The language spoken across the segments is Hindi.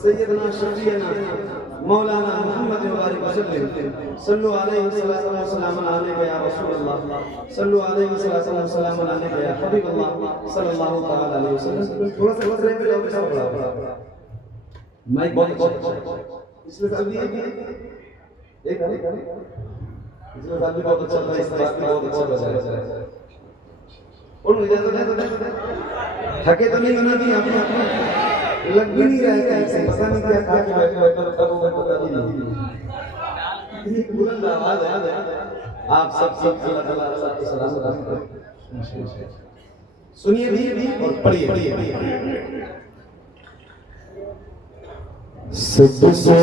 सैयदना शफीना मौलाना मुहम्मद वसल्लम सल्लु अलैहि वसल्लम अलैहि या रसूलल्लाह सल्लु अलैहि वसल्लम अलैहि या हबीबल्लाह सल्लल्लाहु तआला अलैहि वसल्लम। थोड़ा सा फ्रेम में जाओ सब बड़ा माइक बहुत इसमें साल भी एक है इसमें साल भी बहुत अच्छा था, इस बात में बहुत अच्छा बजा है और मुझे तो थके तो नहीं होना कि आपने लग भी नहीं रहा है कैसे पता नहीं क्या खा के बैठे बैठे तब वो पता भी नहीं इतनी बुलंद आवाज है आप सब अल्लाह ताला की सलामत करें। सुनिए भी और पढ़िए सबसे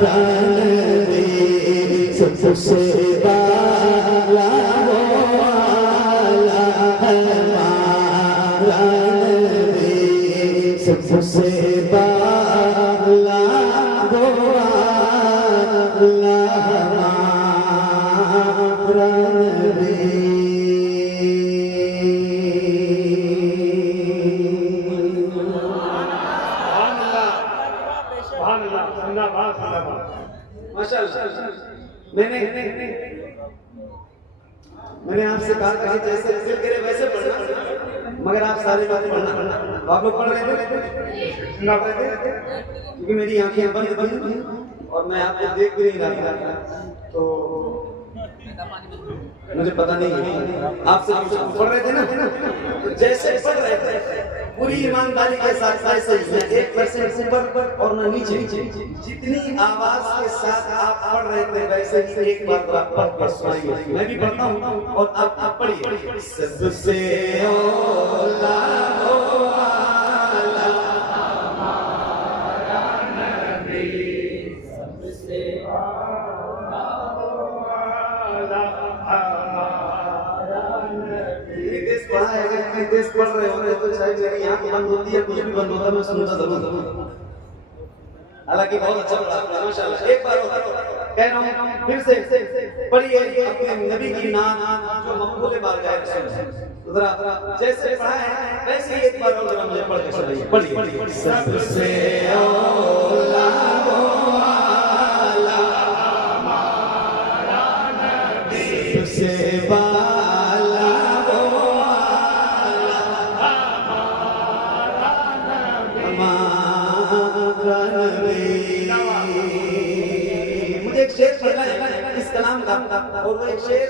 रे सबसे बाला वो आला हमारा रे सबसे बाला वो आला हमारा रे। मैंने आपसे कहा था कि जैसे दिल करे वैसे पढ़ना, मगर आप सारे बातें पढ़ना। आप लोग पढ़ रहे थे ना? पढ़ रहे थे क्योंकि मेरी आंखें बंद थी और मैं आपको देख भी नहीं रहा था, तो मुझे पता नहीं आप सब पढ़ रहे थे ना? तो जैसे पढ़ रहे थे पूरी ईमानदारी के साथ ऐसे 1% ऊपर और न नीचे, जितनी आवाज के साथ आप पढ़ रहे थे वैसे ही एक बार पढ़ कर सुनाइए। मैं भी पढ़ता हूँ और आप पढ़िए। सबसे औला हो आला हमारा नबी, सबसे औला हो आला हमारा नबी। देश पढ़ा है, अगर मैं देश पढ़ रहे होते तो शायद मेरी आंख बंद होती है, कुछ भी बंद होता, मैं सुनता जरूर। हालांकि बहुत अच्छा पढ़ा माशाल्लाह। एक बार और कह रहा हूँ फिर से पढ़िए अपने नबी की नाम जो मकबूल बार गाए तो जरा जैसे पढ़ा है वैसे ही एक बार और जरा मुझे पढ़ के सुनाइए। पढ़िए। सबसे औला वो आला हमारा नबी, सबसे बाला वो आला हमारा नबी। मुझे एक शेर पढ़ना है इस कलाम का, और वो एक शेर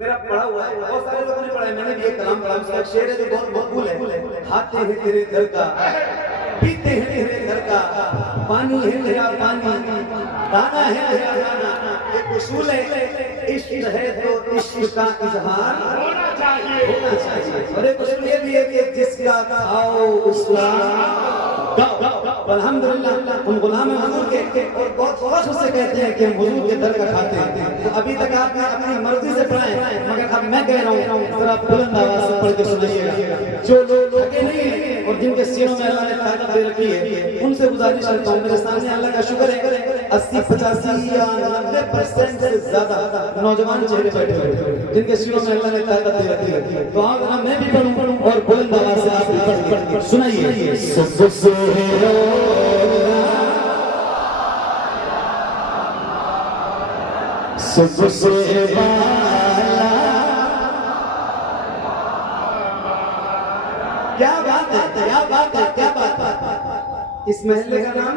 मेरा पढ़ा हुआ है, बहुत सारे लोगों ने पढ़ा है, मैंने भी एक कलाम पढ़ा। उसका एक शेर है जो बहुत मकबूल है। खाते हैं तेरे दर का, पीते हैं तेरे दर का, पानी है तेरा पानी, दाना है तेरा दाना। एक उसूल है, इश्क है तो इश्क का इजहार होना चाहिए। और एक उसूल ये भी है कि जिसका खाओ उसका अल्हम्दुलिल्लाह हम गुलाम हैं हुजूर के, और बहुत खुश से कहते हैं कि हम हुजूर के दर का खाते हैं। तो अभी तक आपने अपनी मर्जी से पढ़ा है, मगर अब मैं कह रहा हूँ जरा बुलंद आवाज से पढ़ के सुनाइएगा। जो लोग थके नहीं है और जिनके सीनों में अल्लाह ने ताकत दे रखी है, उनसे गुजारिश करता हूँ, मेरे सामने अल्लाह का शुक्र है 80, 85 या 90% से ज्यादा नौजवान चेहरे बैठे हुए जिनके सीनों में अल्लाह ने ताकत दे रखी है। तो आज मैं भी पढ़ूं और बुलंद आवाज से आप भी पढ़ के सुनाइए। सबसे बाला, क्या बात है, क्या बात है, क्या बात है। इस महल्ले का नाम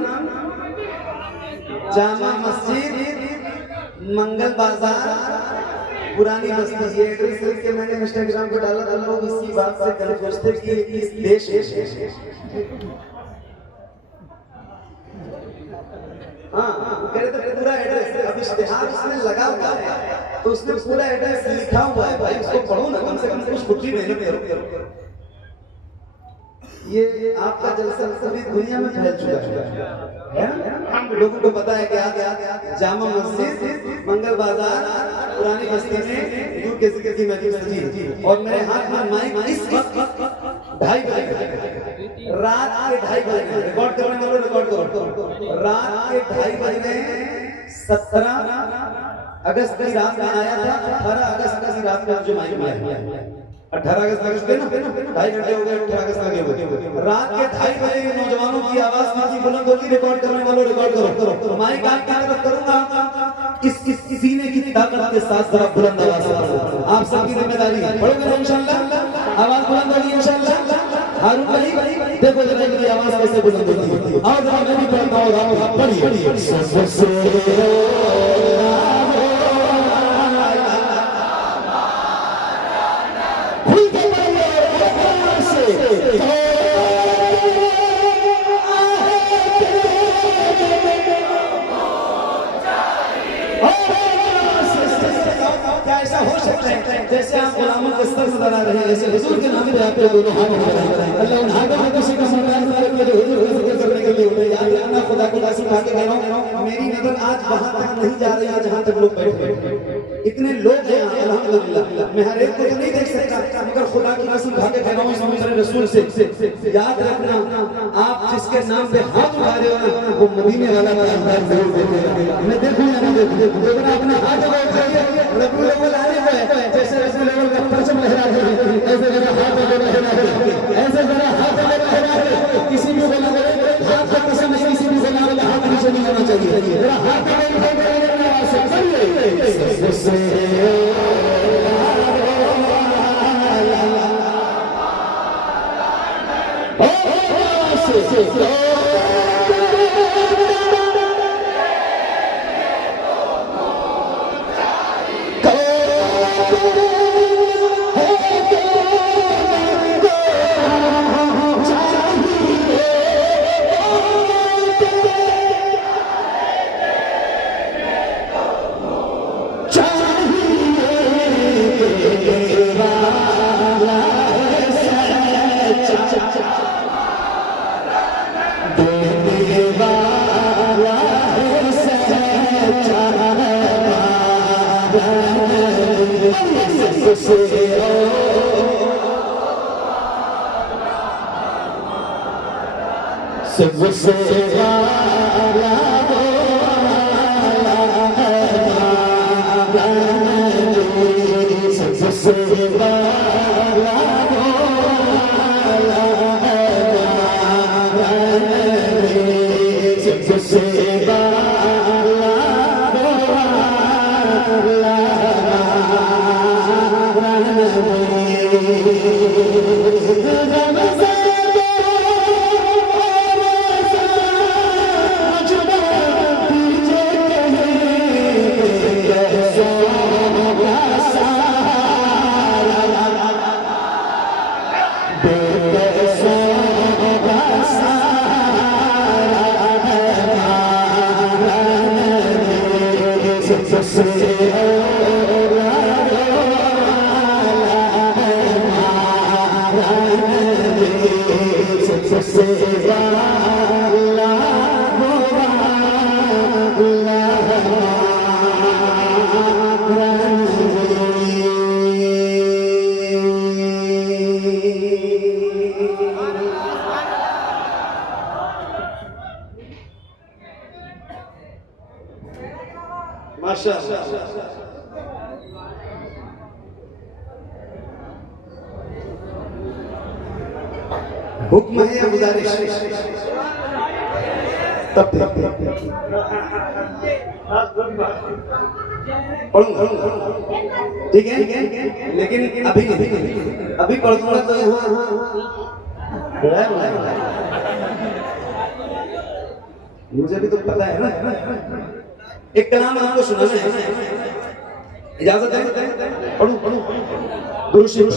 जामा मस्जिद मंगल बाजार पुरानी बस्ती। ये एड्रेस लिख के मैंने इंस्टाग्राम पे डाला था, लोग इसी बात से कंफ्यूज थे कि इस देश कह रहे थे पूरा एड्रेस। अब इश्तिहार उसने लगा हुआ है तो उसने पूरा एड्रेस लिखा हुआ है। भाई उसको पढ़ो ना, कम से कम कुछ खुशी मेहनत करो। ये आपका जलसा सभी दुनिया में फैल चुका है। लोगों को पता है कि जामा मस्जिद मंगल बाजार पुरानी बस्ती में दूर के जिक्र की महफिल सजी, और मेरे हाथ में माइक इस वक्त 2:30 बजे रात के 2:30 बजे रिकॉर्ड करने वालों रिकॉर्ड करो। रात के 2:30 बजे 17 अगस्त की रात में आया था। 18 अगस्त की रात में जो माइक में 18 अगस्त ना 2.5 घंटे हो गए। 18 अगस्त लगे हुए रात के 2:30 बजे नौजवानों की आवाज में बुलंद होगी। रिकॉर्ड करने वालों रिकॉर्ड करो। माइक आपकी तरफ करूंगा, इस सीने की ताकत के साथ जरा बुलंद आवाज से आप सबकी जिम्मेदारी है। पढ़ोगे इंशाल्लाह, आवाज बुलंद होगी इंशाल्लाह। हारून भाई देखो जरा इनकी आवाज कैसे बुलंद होती है। और जरा मैं भी पढ़ता हूँ, आप पढ़िए। जैसे आप गुलामों के सर से लड़ा रहे हैं, ऐसे हुजूर के नाम पे आप दोनों हाथ उठा रहे हैं। अल्लाह उन हाथों में किसी का सम्मान करे, हुजूर के जिक्र करने निकलने होते हैं। याद रखना, खुदा की कसम खा के कह रहा हूं, मेरी नजर आज वहां तक नहीं जा रही है जहां तक लोग बैठे हैं। इतने लोग हैं अल्हम्दुलिल्लाह, मैं हर एक को तो नहीं देख सकता, मगर खुदा की कसम खा के कह रहा हूं इस मेरे रसूल से, याद रखना आप जिसके नाम पे हाथ उठा रहे हो ना, वो मदीने वाला का अंदाज जरूर देखेगा। मैं देखूं या ना देखूं, लेकिन अपना हाथ जब उठाइए रसूल लेवल आने को है, जैसे रसूल लेवल का परचम लहरा है, ऐसे जरा हाथ लहरा है, ऐसे जरा हाथ लहरा है। किसी भी बोला हाथ का कसम नहीं, किसी भी बोला हाथ नीचे नहीं होना चाहिए, जरा हाथ का हुक्म है या गुजारिश? तब ठीक है, लेकिन अभी नहीं, अभी पढ़ूंगा तो यहाँ मुझे भी तो पता है ना। एक कलाम आपको सुनाना है, इजाजत है? पढ़ूं दुरूद शरीफ